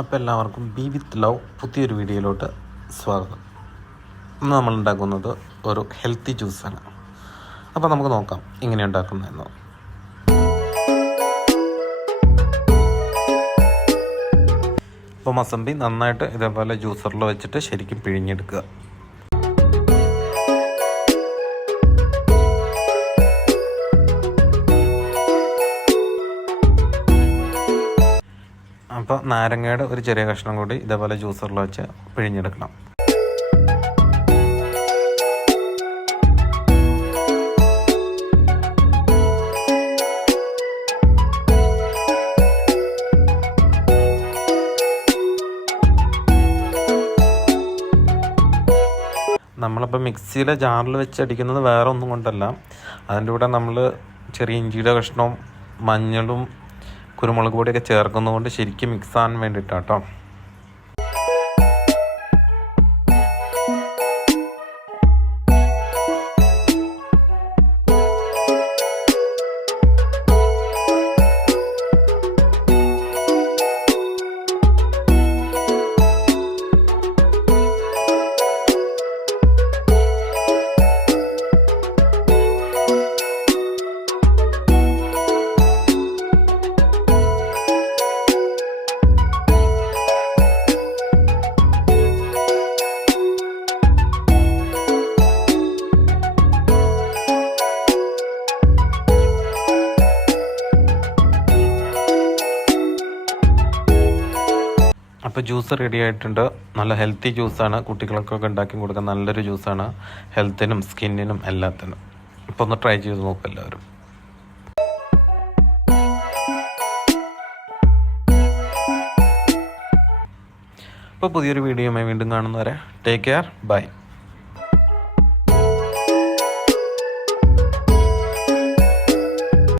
അപ്പോൾ എല്ലാവർക്കും B with love പുതിയൊരു വീഡിയോയിലോട്ട് സ്വാഗതം. ഇന്ന് നമ്മൾ ഉണ്ടാക്കുന്നത് ഒരു ഹെൽത്തി ജ്യൂസാണ്. അപ്പോൾ നമുക്ക് നോക്കാം എങ്ങനെ ഉണ്ടാക്കുന്നതെന്ന്. അപ്പോൾ മസമ്പി നന്നായിട്ട് ഇതേപോലെ ജ്യൂസറിൽ വെച്ചിട്ട് ശരിക്കും പിഴിഞ്ഞെടുക്കുക. അപ്പോൾ നാരങ്ങയുടെ ഒരു ചെറിയ കഷ്ണം കൂടി ഇതേപോലെ ജ്യൂസറിൽ വെച്ച് പിഴിഞ്ഞെടുക്കണം. നമ്മളിപ്പോൾ മിക്സിയിലെ ജാറിൽ വെച്ച് അടിക്കുന്നത് വേറെ ഒന്നും കൊണ്ടല്ല, അതിൻ്റെ കൂടെ നമ്മൾ ചെറിയ ഇഞ്ചിയുടെ കഷ്ണവും മഞ്ഞളും കുരുമുളക് പൊടിയൊക്കെ ചേർക്കുന്നതുകൊണ്ട് ശരിക്കും മിക്സ് ആകാൻ വേണ്ടിയിട്ടാണ് കേട്ടോ. അപ്പോൾ ജ്യൂസ് റെഡി ആയിട്ടുണ്ട്. നല്ല ഹെൽത്തി ജ്യൂസാണ്, കുട്ടികൾക്കൊക്കെ ഉണ്ടാക്കി കൊടുക്കാൻ നല്ലൊരു ജ്യൂസാണ്, ഹെൽത്തിനും സ്കിന്നിനും എല്ലാത്തിനും. ഇപ്പോൾ ഒന്ന് ട്രൈ ചെയ്ത് നോക്കുക എല്ലാവരും. അപ്പോൾ പുതിയൊരു വീഡിയോയുമായി വീണ്ടും കാണുന്നവരെ ടേക്ക് കെയർ, ബൈ.